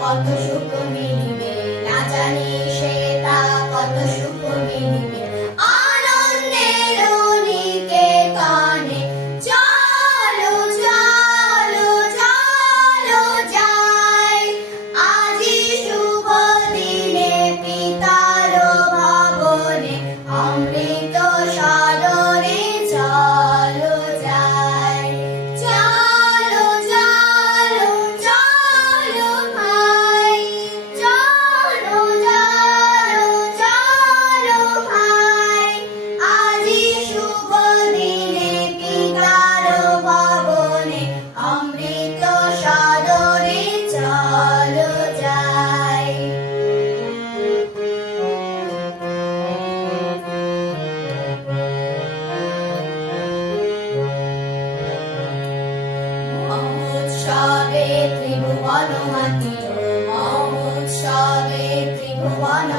কত সুখ মিলিবে, না জানি সেটা কত সুখ মিলিবে। আনন্দের নিকেতনে চলো চলো চলো যাই, আজি শুভ দিনে পিতার ভবনে অমৃত সদনে চলো যাই। চলো চলো চলো ভাই, চলো চলো চলো ভাই, আজি শুভ দিনে পিতার ভবনে অমৃত সদনে চলো যাই। মহোৎসবে ত্রিভুবন মাতিল, মহোৎসবে ত্রিভুবন